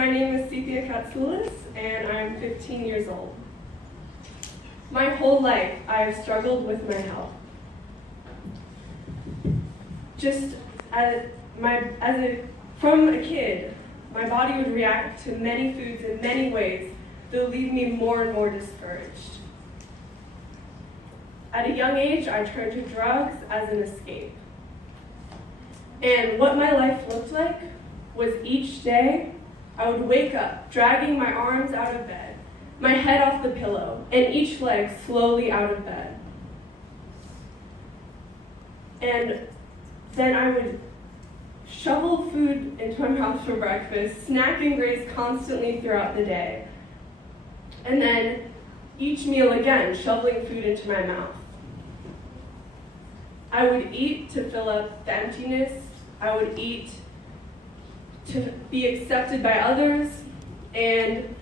My name is Sepia and I'm 15 years old. My whole life, I have struggled with my health. From a kid, my body would react to many foods in many ways that would leave me more and more discouraged. At a young age, I turned to drugs as an escape. And what my life looked like was each day, I would wake up, dragging my arms out of bed, my head off the pillow, and each leg slowly out of bed. And then I would shovel food into my mouth for breakfast, snacking Grace constantly throughout the day. And then each meal again, shoveling food into my mouth. I would eat to fill up the emptiness. I would eat to be accepted by others, and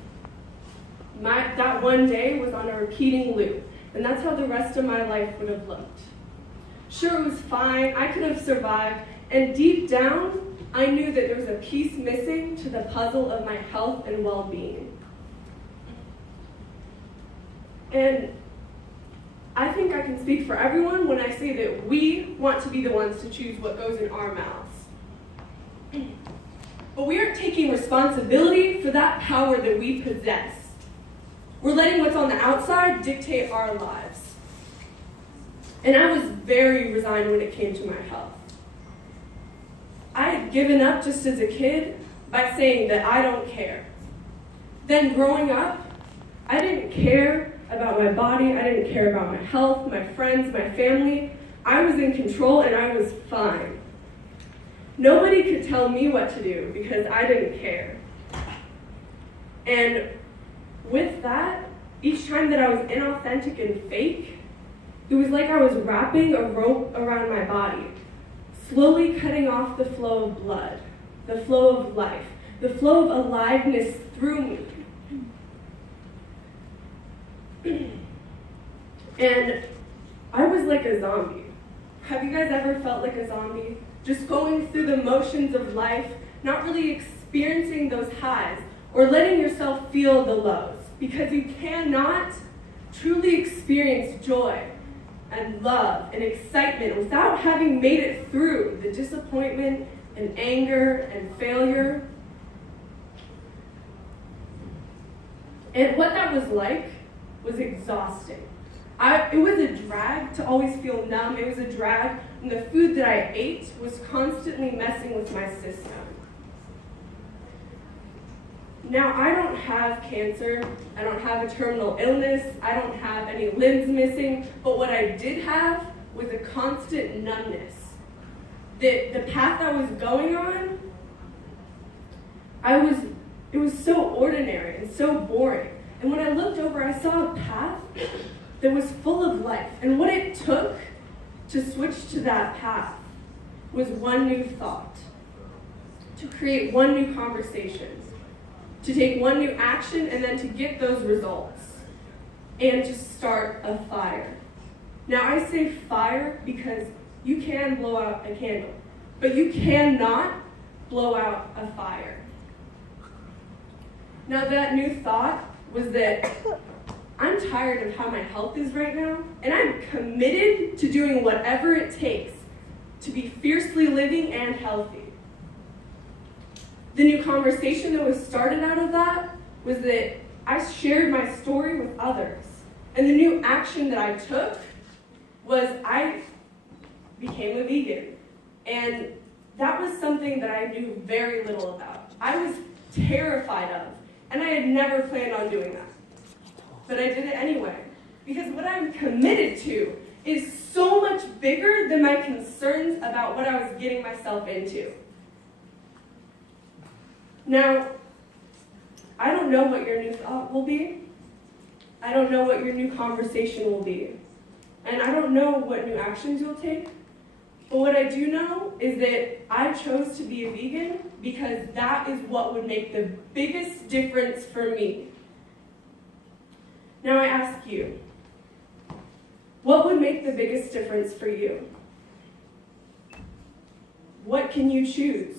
that one day was on a repeating loop, and that's how the rest of my life would have looked. Sure, it was fine, I could have survived, and deep down, I knew that there was a piece missing to the puzzle of my health and well-being. And I think I can speak for everyone when I say that we want to be the ones to choose what goes in our mouths. But we aren't taking responsibility for that power that we possess. We're letting what's on the outside dictate our lives. And I was very resigned when it came to my health. I had given up just as a kid by saying that I don't care. Then growing up, I didn't care about my body, I didn't care about my health, my friends, my family. I was in control and I was fine. Nobody could tell me what to do because I didn't care. And with that, each time that I was inauthentic and fake, it was like I was wrapping a rope around my body, slowly cutting off the flow of blood, the flow of life, the flow of aliveness through me. And I was like a zombie. Have you guys ever felt like a zombie? Just going through the motions of life, not really experiencing those highs, or letting yourself feel the lows, because you cannot truly experience joy and love and excitement without having made it through the disappointment and anger and failure. And what that was like was exhausting. It was a drag to always feel numb. It was a drag when the food that I ate was constantly messing with my system. Now, I don't have cancer. I don't have a terminal illness. I don't have any limbs missing. But what I did have was a constant numbness. The path I was going on, it was so ordinary and so boring. And when I looked over, I saw a path that was full of life. And what it took to switch to that path was one new thought, to create one new conversation, to take one new action, and then to get those results, and to start a fire. Now, I say fire because you can blow out a candle, but you cannot blow out a fire. Now, that new thought was that I'm tired of how my health is right now, and I'm committed to doing whatever it takes to be fiercely living and healthy. The new conversation that was started out of that was that I shared my story with others. And the new action that I took was I became a vegan. And that was something that I knew very little about. I was terrified of, and I had never planned on doing that. But I did it anyway, because what I'm committed to is so much bigger than my concerns about what I was getting myself into. Now, I don't know what your new thought will be. I don't know what your new conversation will be. And I don't know what new actions you'll take. But what I do know is that I chose to be a vegan because that is what would make the biggest difference for me. Now I ask you, what would make the biggest difference for you? What can you choose?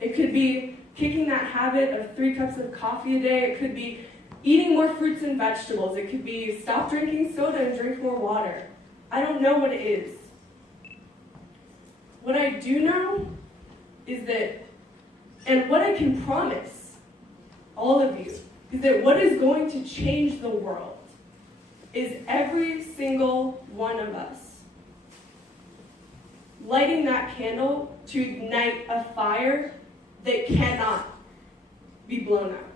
It could be kicking that habit of 3 cups of coffee a day. It could be eating more fruits and vegetables. It could be stop drinking soda and drink more water. I don't know what it is. What I do know is that, and what I can promise all of you, is that what is going to change the world is every single one of us lighting that candle to ignite a fire that cannot be blown out.